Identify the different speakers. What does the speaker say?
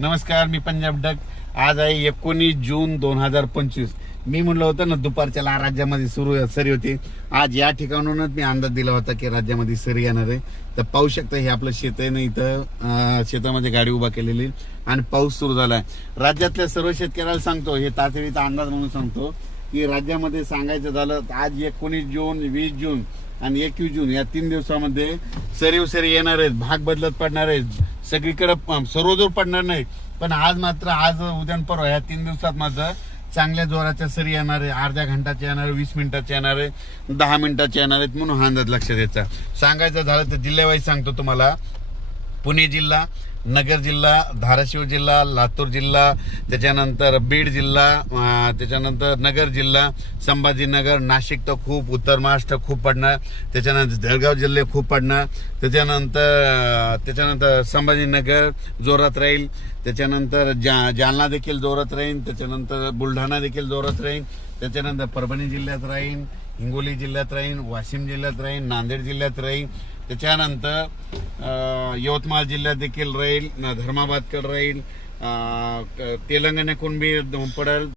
Speaker 1: नमस्कार मी पंजाब डक. आज आहे एकोणीस जून दोन हजार पंचवीस. मी म्हणलं होतं ना दुपारच्या ला राज्यामध्ये सुरू सरी होती. आज या ठिकाणूनच मी अंदाज दिला होता की राज्यामध्ये सरी येणार आहे. तर पाहू शकता हे आपलं शेत आहे ना इथं शेतामध्ये गाडी उभा केलेली आणि पाऊस सुरू झाला आहे राज्यातल्या सर्व शेतकऱ्याला सांगतो हे तातडीचा अंदाज म्हणून सांगतो की राज्यामध्ये सांगायचं झालं तर आज एकोणीस जून वीस जून आणि एकवीस जून या तीन दिवसामध्ये सरीव सरी येणार आहेत भाग बदलत पडणार आहेत. सगळीकडे प- सर्वदूर पडणार नाही. पण आज मात्र आज उद्यान आणि परवा या तीन दिवसात मात्र चांगल्या जोराच्या सरी येणार आहे. अर्ध्या घंटाचे येणार आहे वीस मिनिटाचे येणार आहे दहा मिनिटाचे येणार आहेत म्हणून हा अंदाज लक्षात द्यायचा सांगायचं झालं तर जिल्ह्यावाईज सांगतो तुम्हाला. पुणे जिल्हा नगर जिल्हा धाराशिव जिल्हा लातूर जिल्हा त्याच्यानंतर बीड जिल्हा त्याच्यानंतर नगर जिल्हा संभाजीनगर नाशिक तर खूप उत्तर महाराष्ट्र खूप पडणार त्याच्यानंतर जळगाव जिल्हे खूप पडणार त्याच्यानंतर त्याच्यानंतर संभाजीनगर जोरात राहील त्याच्यानंतर जा जालना देखील जोरात राहील त्याच्यानंतर बुलढाणा देखील जोरात राहील त्याच्यानंतर परभणी जिल्ह्यात राहील हिंगोली जिल्ह्यात राहील वाशिम जिल्ह्यात राहील नांदेड जिल्ह्यात राहील त्याच्यानंतर यवतमाळ जिल्ह्यात देखील राहील धर्माबादकडे राहील तेलंगणाकडून बी पडेल